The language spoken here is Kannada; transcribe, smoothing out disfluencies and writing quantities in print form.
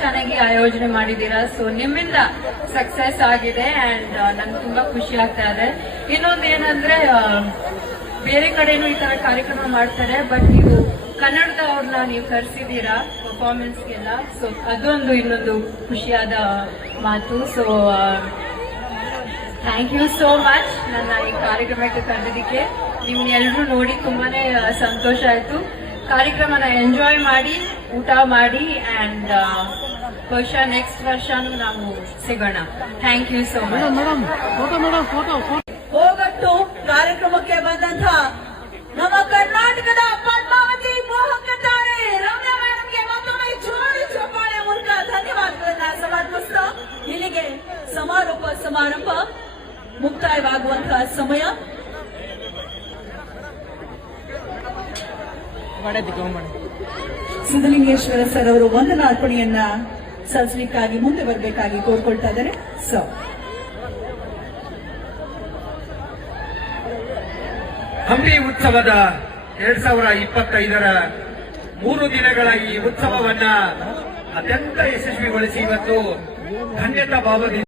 ಚೆನ್ನಾಗಿ ಆಯೋಜನೆ ಮಾಡಿದ್ದೀರಾ. ಸೊ ನಿಮ್ಮಿಂದ ಸಕ್ಸಸ್ ಆಗಿದೆ ಅಂಡ್ ನಂಗೆ ತುಂಬಾ ಖುಷಿ ಆಗ್ತಾ ಇದೆ. ಇನ್ನೊಂದು ಏನಂದ್ರೆ ಬೇರೆ ಕಡೆನೂ ಈ ತರ ಕಾರ್ಯಕ್ರಮ ಮಾಡ್ತಾರೆ, ಬಟ್ ನೀವು ಕನ್ನಡದವ್ರನ್ನ ನೀವು ಕರೆಸಿದ್ದೀರಾ ಪರ್ಫಾರ್ಮೆನ್ಸ್ಗೆಲ್ಲ. ಸೊ ಅದೊಂದು ಇನ್ನೊಂದು ಖುಷಿಯಾದ ಮಾತು. So thank you so much ನನ್ನ ಈ ಕಾರ್ಯಕ್ರಮಕ್ಕೆ ಕರೆದಿದ್ದಕ್ಕೆ. ನಿಮ್ಮನ್ನ ಎಲ್ಲರೂ ನೋಡಿ ತುಂಬಾನೇ ಸಂತೋಷ ಆಯ್ತು. ಕಾರ್ಯಕ್ರಮನ ಎಂಜಾಯ್ ಮಾಡಿ, ಊಟ ಮಾಡಿ ಅಂಡ್ ನೆಕ್ಸ್ಟ್ ವರ್ಷನೂ ನಾವು ಸಿಗೋಣ. Thank you so much. ಹೋಗಟ್ಟು ಕಾರ್ಯಕ್ರಮಕ್ಕೆ ಬಂದಂತ ನಮ್ಮ ಕರ್ನಾಟಕದ ಪದ್ಮಾವತಿ ಮೋಹಕ ತಾರೆ ರಮ್ಯಾ ಮೇಡಮ್ಗೆ ಮತ್ತೊಮ್ಮೆ ಜೋಡಿ ಚಪ್ಪಾಳೆ ಮೂಲಕ ಧನ್ಯವಾದಗಳನ್ನ ಸಮರ್ಪಿಸ್ತಾ ಇಲ್ಲಿಗೆ ಸಮಾರಂಭ ಮುಕ್ತಾಯವಾಗುವಂತಹ ಸಮಯ. ಸಿದ್ದಲಿಂಗೇಶ್ವರ ಸರ್ ಅವರು ವಂದನಾ ಅರ್ಪಣೆಯನ್ನ ಸಲ್ಲಿಸಲಿಕ್ಕಾಗಿ ಮುಂದೆ ಬರಬೇಕಾಗಿ ಕೋರ್ಕೊಳ್ತಾ ಇದ್ದಾರೆ. ಹಂಪಿ ಉತ್ಸವದ 2025ರ 3 ದಿನಗಳ ಈ ಉತ್ಸವವನ್ನ ಅತ್ಯಂತ ಯಶಸ್ವಿಗೊಳಿಸಿ ಇವತ್ತು ಧನ್ಯತಾ ಭಾವದಿಂದ